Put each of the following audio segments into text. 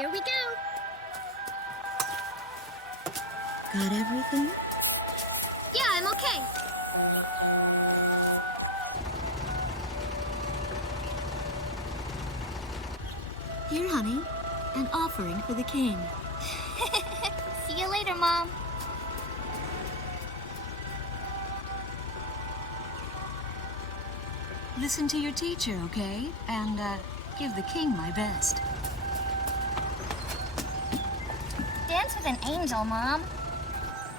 Here we go. Got everything? Yeah, I'm okay. Here, honey. An offering for the king. See you later, Mom. Listen to your teacher, okay? And, give the king my best. Dance with an angel, Mom.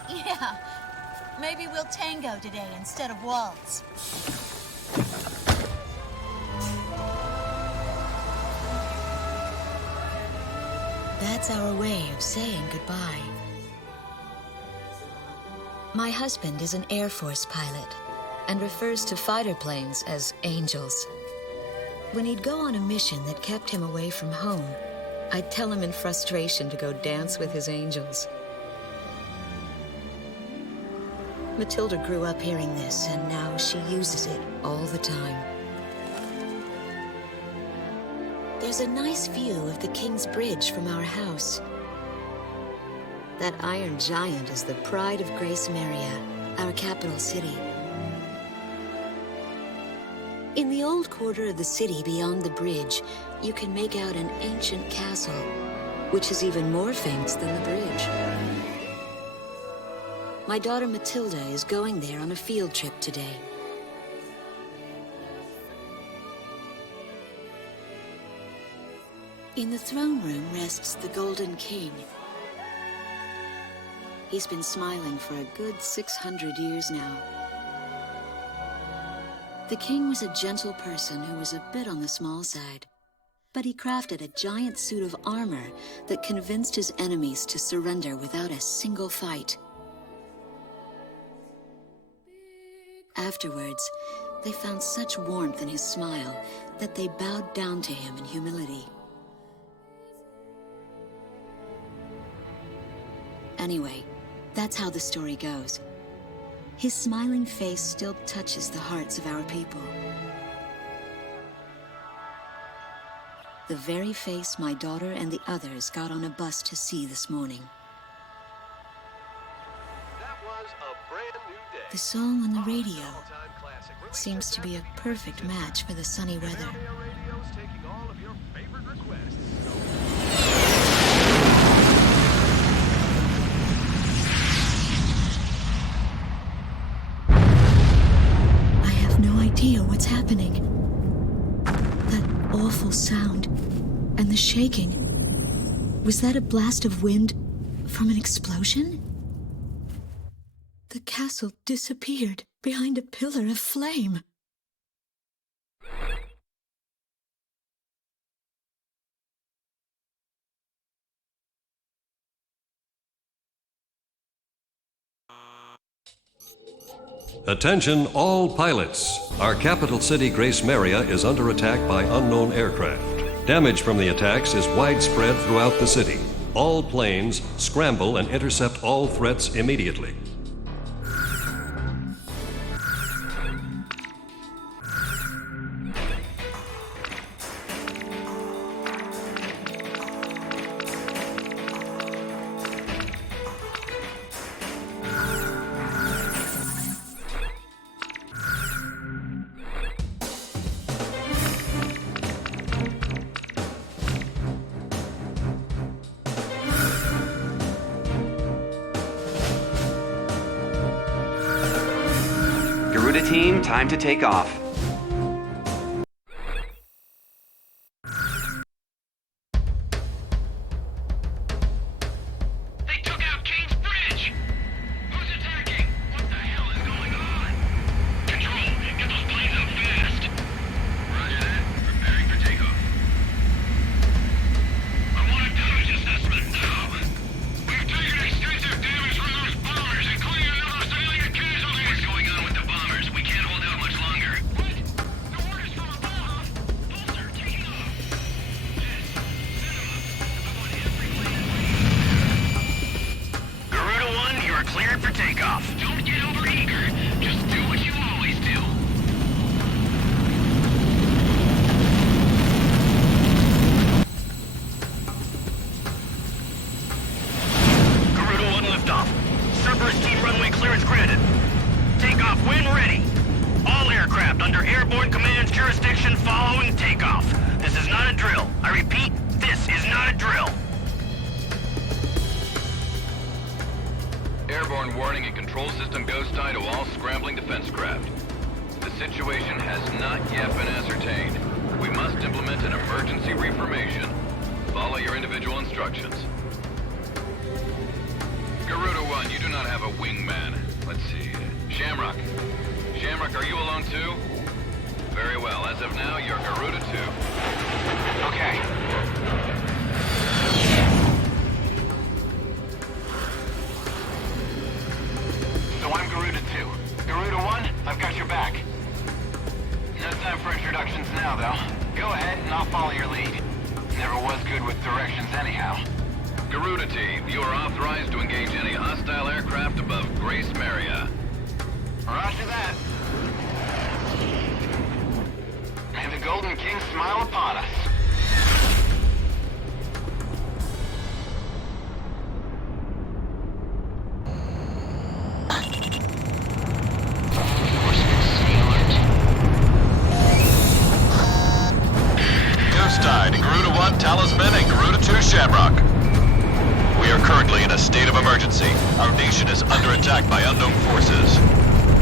Yeah. Maybe we'll tango today instead of waltz. That's our way of saying goodbye. My husband is an Air Force pilot and refers to fighter planes as angels. When he'd go on a mission that kept him away from home, I'd tell him in frustration to go dance with his angels. Matilda grew up hearing this, and now she uses it all the time. There's a nice view of the King's Bridge from our house. That iron giant is the pride of Gracemeria, our capital city. In the old quarter of the city beyond the bridge, you can make out an ancient castle, which is even more famous than the bridge. My daughter Matilda is going there on a field trip today. In the throne room rests the Golden King. He's been smiling for a good 600 years now. The king was a gentle person who was a bit on the small side, but he crafted a giant suit of armor that convinced his enemies to surrender without a single fight. Afterwards, they found such warmth in his smile that they bowed down to him in humility. Anyway, that's how the story goes. His smiling face still touches the hearts of our people. The very face my daughter and the others got on a bus to see this morning. That was a brand new day. The song on the radio seems to be a perfect match for the sunny weather. Gracemeria Radio's taking all of your favorite requests. I have no idea what's happening. That awful sound and the shaking. Was that a blast of wind from an explosion? The castle disappeared behind a pillar of flame. Attention all pilots. Our capital city Gracemeria is under attack by unknown aircraft. Damage from the attacks is widespread throughout the city. All planes scramble and intercept all threats immediately. Garuda team, time to take off. They took out King's Bridge! Who's attacking? What the hell is going on? Control, get those planes up fast. Roger that. Preparing for takeoff. I want a damage assessment now. We've taken extensive damage from those bombers, including a number of civilian casualties. What's going on with the bombers? We can't hold out much longer. When ready. All aircraft under airborne command's jurisdiction following takeoff. This is not a drill. I repeat, this is not a drill. Airborne warning and control system ghost tie to all scrambling defense craft. The situation has not yet been ascertained. We must implement an emergency reformation. Follow your individual instructions. Garuda 1, you do not have a wingman. Let's see. Shamrock. Shamrock, are you alone too? Very well. As of now, you're Garuda 2. Okay. So I'm Garuda 2. Garuda 1, I've got your back. No time for introductions now, though. Go ahead and I'll follow your lead. Never was good with directions anyhow. Garuda Team, you are authorized to engage any hostile aircraft above Gracemeria. Roger that. May the Golden King smile upon us. Ghost Tide, Garuda 1 Talisman, and Garuda 2 Shamrock. We are currently in a state of emergency. Our nation is under attack by unknown forces.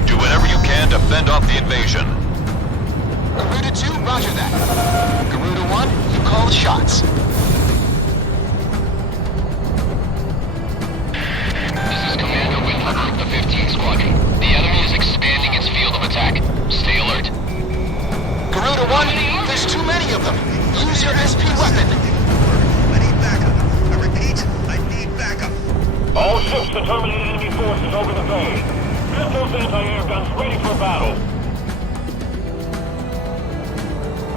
Do whatever you can to fend off the invasion. Garuda 2, roger that. Garuda 1, you call the shots. This is Commander Whitlock of the 15th Squadron. The enemy is expanding its field of attack. Stay alert. Garuda 1, there's too many of them. Use your SP weapon. I need backup. I repeat, I need backup. All ships to terminate enemy forces over the bay. Get those anti-air guns ready for battle.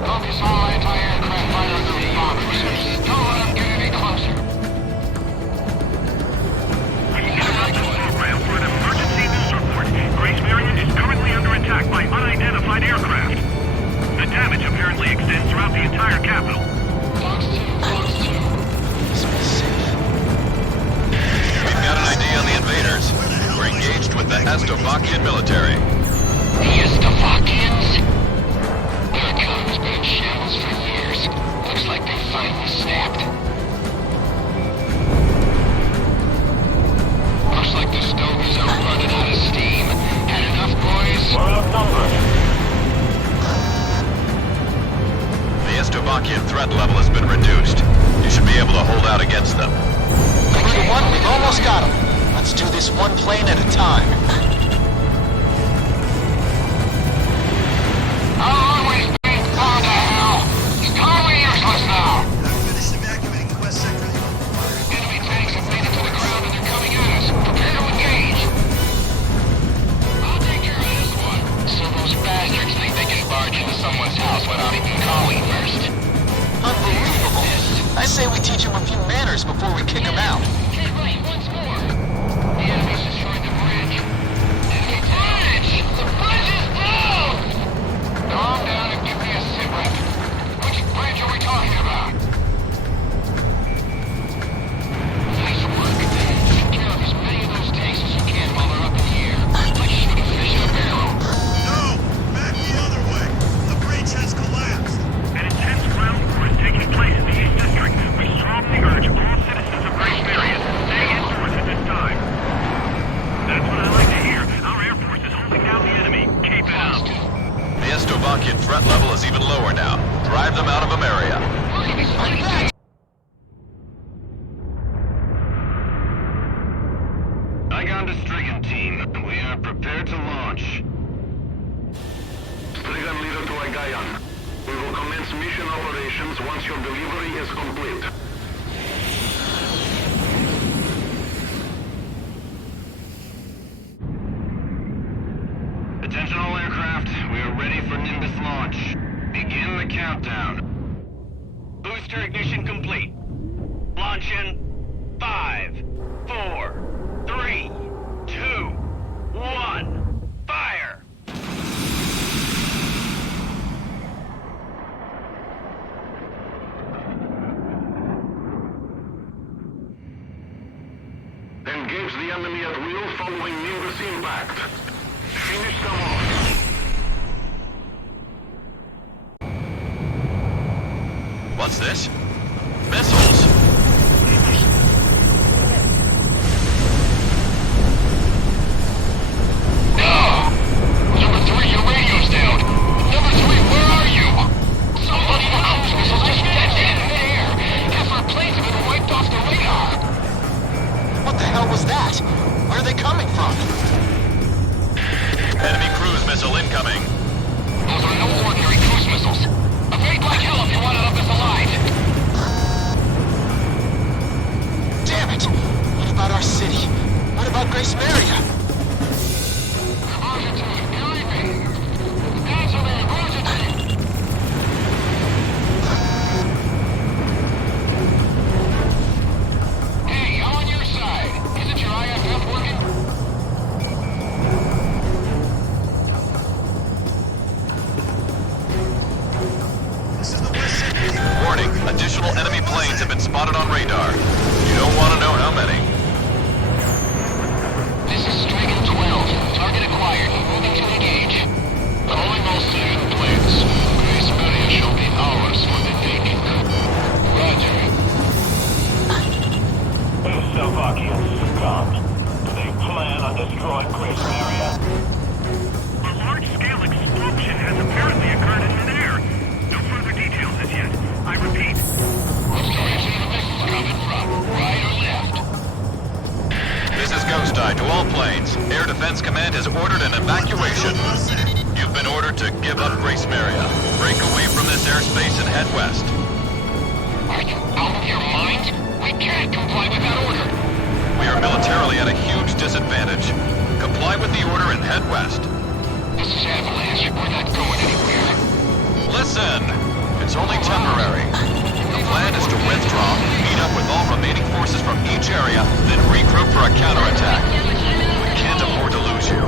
Focus all anti-aircraft fighters on the bomb cruisers. Don't let them get any closer. We interrupt this program for an emergency news report. Gracemeria is currently under attack by unidentified aircraft. The damage apparently extends throughout the entire capital. Fox 2, Fox 2. We've got an idea on the invaders. We're engaged with the Astovakian military. The Estavakians? Their economy's been in shambles for years. Looks like they finally snapped. Looks like the stogies are running out of steam. Had enough, boys? We're outnumbered. The Estovakian threat level has been reduced. You should be able to hold out against them. Garuda 1, we've almost got them. Let's do this one plane at a time. Our runway's being blown to hell. It's totally useless now. I've finished evacuating the west sector of the Open. Enemy tanks have made it to the ground and they're coming at us. Prepare to engage. I'll take care of this one. So those bastards think they can barge into someone's house without even calling first. Unbelievable. I say we teach them a few manners before we kick them out. Okay, right, once more. The enemy's destroyed the bridge. The bridge! The bridge is down! Calm down and give me a sit rep. Which bridge are we talking about? Nice work. Take care of as many of those tanks as you can while they're up in the air. Like shoot a fish in a barrel. No! Back the other way! The bridge has collapsed! An intense ground war is taking place in the East District. We strongly urge all citizens of Gracemeria to stay indoors at this time. That's what I like to hear. Our Air Force is holding down the enemy. Keep it up. The Estovakian threat level is even lower now. Drive them out of Ameria. Saigon to Strigan team. We are prepared to launch. Strigan leader to Agayan. We will commence mission operations once your delivery is complete. Attention all aircraft. We are ready for Nimbus launch. Begin the countdown. Booster ignition complete. Launch in 5, 4, 3, 2, 1. Fire! Engage the enemy at will following Nimbus impact. Finish them off. What's this? Missiles! Number 3, your radio's down. Number 3, where are you? Somebody in the cruise missiles just dead in midair. Half our planes have been wiped off the radar. What the hell was that? Where are they coming from? Enemy cruise missile incoming. Those are no ordinary cruise missiles. Evade like hell if you want out of this alive. Damn it! What about our city? What about Gracemeria? Emergency, hearing me. Answer me, emergency. Hey, I'm on your side. Isn't your IFF working? This is the West City. Warning, additional enemy planes have been spotted on radar. You don't want to know how many. This is Strigan 12. Target acquired. Moving to engage. Calling all civilian planes. Gracemeria shall be ours for the taking. Roger. These Slovakians succumbed. Do they plan on destroying Gracemeria? A large-scale explosion has apparently occurred in midair. No further details as yet. I repeat. Which direction are the missiles coming from? Right or left? This is Ghost Eye to all planes. Air Defense Command has ordered an evacuation. You've been ordered to give up Gracemeria. Break away from this airspace and head west. Are you out of your mind? We can't comply with that order. We are militarily at a huge disadvantage. Comply with the order and head west. This is Avalanche. We're not going anywhere. Listen! It's only temporary. The plan is to withdraw, meet up with all remaining forces from each area, then regroup for a counterattack. We can't afford to lose you.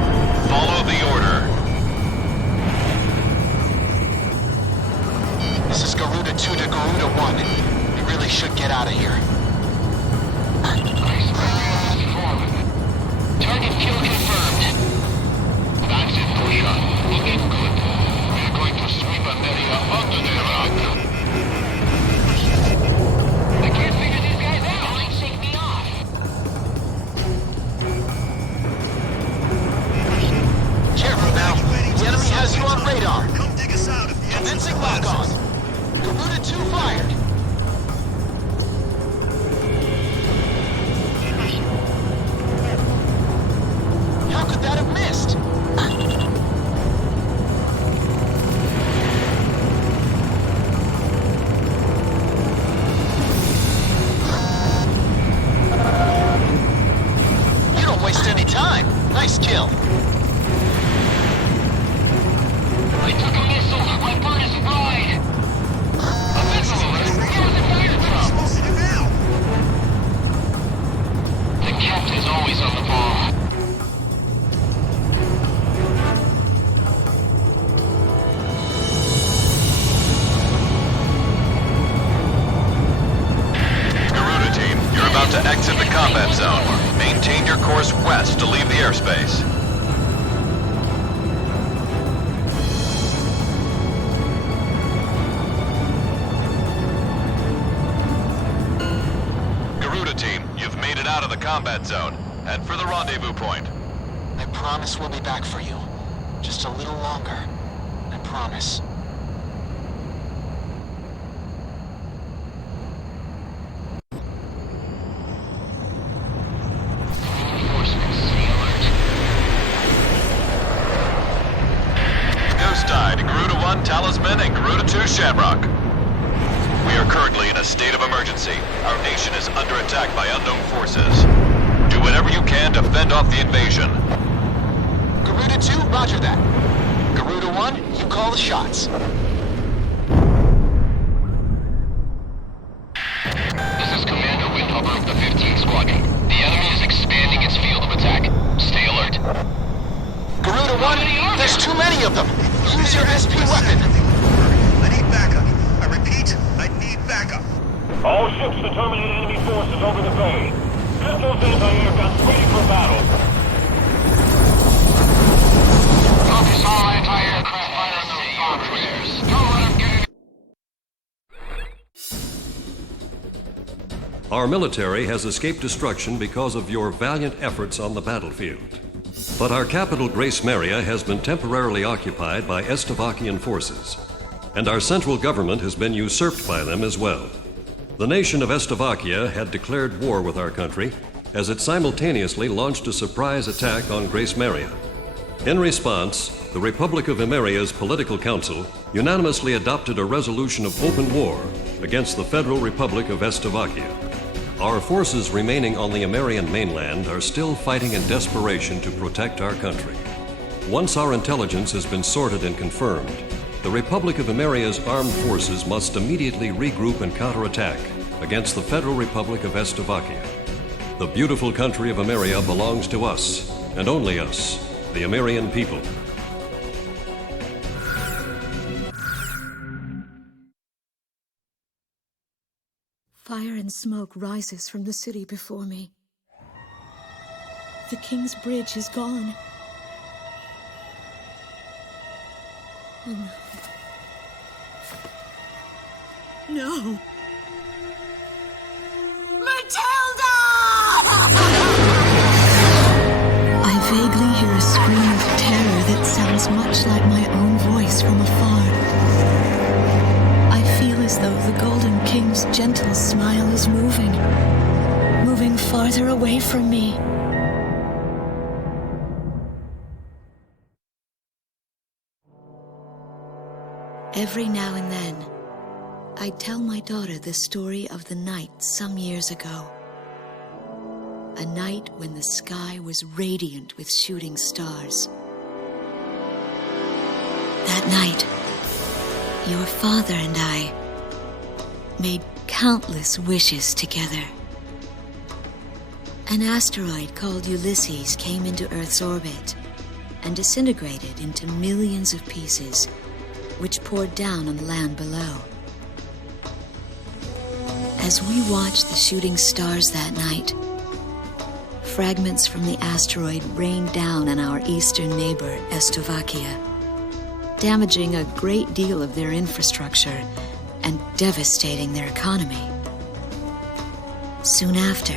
Follow the order. This is Garuda 2 to Garuda 1. We really should get out of here. Gracemeria is fallen. Target kill confirmed. That's it, Pusha. Looking good. We're going to sweep Ameria under the rug. I can't figure these guys out. Don't shake me off. Careful now. The enemy has you on radar. Come dig us out if you have some Commencing lock on. Garuda 2 fired. How could that have missed? You don't waste any time. Nice kill. I took a missile. My bird is fried. A missile? Where was it fired What are we from? supposed to do now? The captain's always on the ball. Garuda team, you're about to exit the combat zone. Maintain your course west to leave the airspace. Garuda team, you've made it out of the combat zone. Head for the rendezvous point. I promise we'll be back for you. Just a little longer. I promise. Reinforcements, stay alert. Ghost Eye to Garuda 1 Talisman and Garuda 2 Shamrock. We are currently in a state of emergency. Our nation is under attack by unknown forces. Do whatever you can to fend off the invasion. Garuda 2, roger that. Garuda 1, you call the shots. This is Commander Windhover of the 15th Squadron. The enemy is expanding its field of attack. Stay alert. Garuda 1, there's too many of them. Use your SP weapon. I need backup. I repeat, I need backup. All ships to terminate enemy forces over the bay. Get those anti-air guns ready for battle. Our military has escaped destruction because of your valiant efforts on the battlefield. But our capital, Gracemeria, has been temporarily occupied by Estavakian forces, and our central government has been usurped by them as well. The nation of Estavakia had declared war with our country as it simultaneously launched a surprise attack on Gracemeria. In response, the Republic of Emeria's Political Council unanimously adopted a resolution of open war against the Federal Republic of Estavakia. Our forces remaining on the Emerian mainland are still fighting in desperation to protect our country. Once our intelligence has been sorted and confirmed, the Republic of Emeria's armed forces must immediately regroup and counterattack against the Federal Republic of Estavakia. The beautiful country of Emeria belongs to us, and only us, the Emerian people. Fire and smoke rises from the city before me. The King's Bridge is gone. Oh no. No! Matilda! I vaguely hear a scream of terror that sounds much like my own voice from afar. I feel as though the Golden King's gentle smile is moving farther away from me. Every now and then, I tell my daughter the story of the night some years ago. A night when the sky was radiant with shooting stars. That night, your father and I made countless wishes together. An asteroid called Ulysses came into Earth's orbit and disintegrated into millions of pieces, which poured down on the land below. As we watched the shooting stars that night, fragments from the asteroid rained down on our eastern neighbor, Estavakia, damaging a great deal of their infrastructure and devastating their economy. Soon after,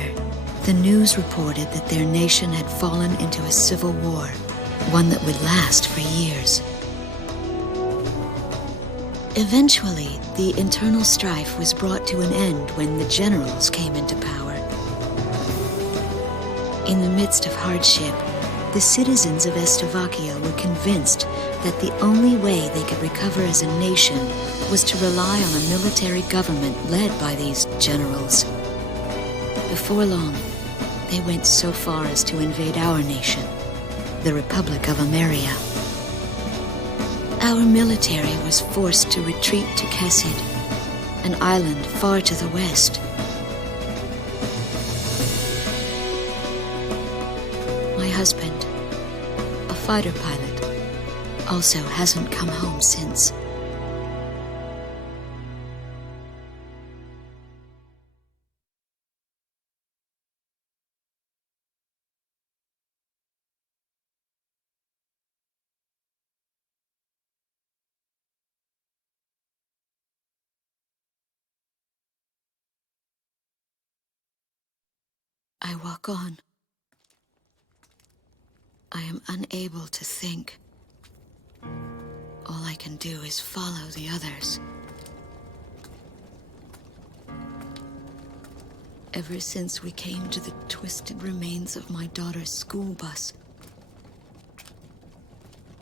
the news reported that their nation had fallen into a civil war, one that would last for years. Eventually, the internal strife was brought to an end when the generals came into power. In the midst of hardship, the citizens of Estavakia were convinced that the only way they could recover as a nation was to rely on a military government led by these generals. Before long, they went so far as to invade our nation, the Republic of Emeria. Our military was forced to retreat to Kesid, an island far to the west. My husband, a fighter pilot, also hasn't come home since. I walk on. I am unable to think. All I can do is follow the others. Ever since we came to the twisted remains of my daughter's school bus,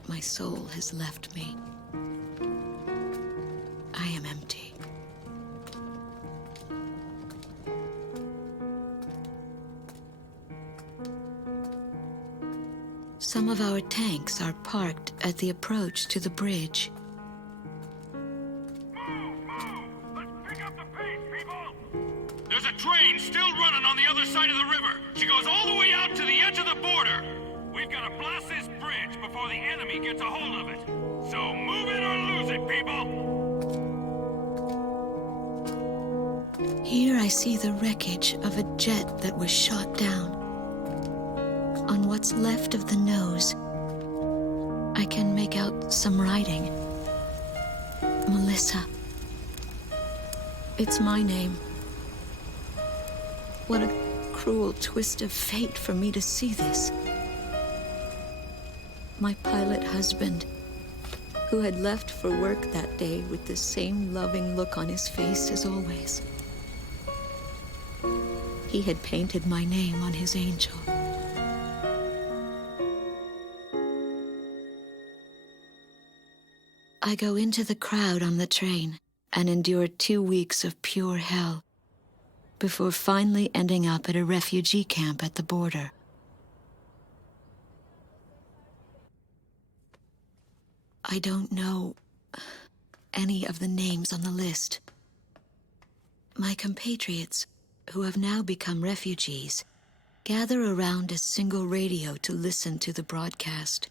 my soul has left me. I am empty. Some of our tanks are parked at the approach to the bridge. Let's pick up the pace, people! There's a train still running on the other side of the river. She goes all the way out to the edge of the border. We've got to blast this bridge before the enemy gets a hold of it. So move it or lose it, people! Here I see the wreckage of a jet that was shot down. On what's left of the nose, I can make out some writing. Melissa. It's my name. What a cruel twist of fate for me to see this. My pilot husband, who had left for work that day with the same loving look on his face as always. He had painted my name on his angel. I go into the crowd on the train and endure 2 weeks of pure hell before finally ending up at a refugee camp at the border. I don't know any of the names on the list. My compatriots, who have now become refugees, gather around a single radio to listen to the broadcast.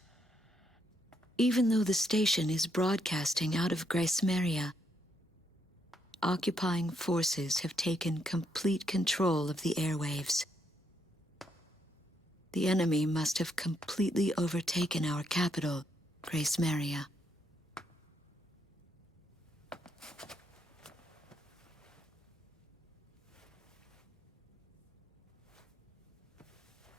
Even though the station is broadcasting out of Gracemeria, occupying forces have taken complete control of the airwaves. The enemy must have completely overtaken our capital, Gracemeria.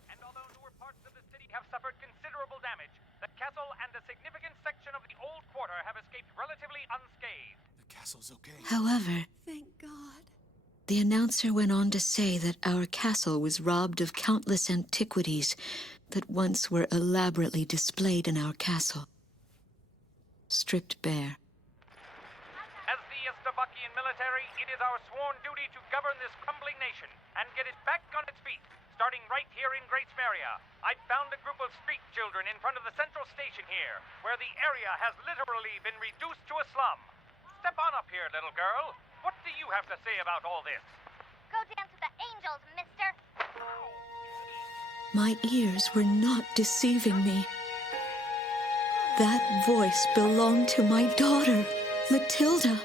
And although newer parts of the city have suffered considerable damage, the castle and a significant section of the old quarter have escaped relatively unscathed. The castle's okay. However, Thank God. the announcer went on to say that our castle was robbed of countless antiquities that once were elaborately displayed in our castle. Stripped bare. As the Estabakian military, it is our sworn duty to govern this crumbling nation and get it back on its feet, starting right here in Gracemeria. I found a group of street children in front of the central station here, where the area has literally been reduced to a slum. Step on up here, little girl. What do you have to say about all this? Go dance with the angels, mister. My ears were not deceiving me. That voice belonged to my daughter, Matilda.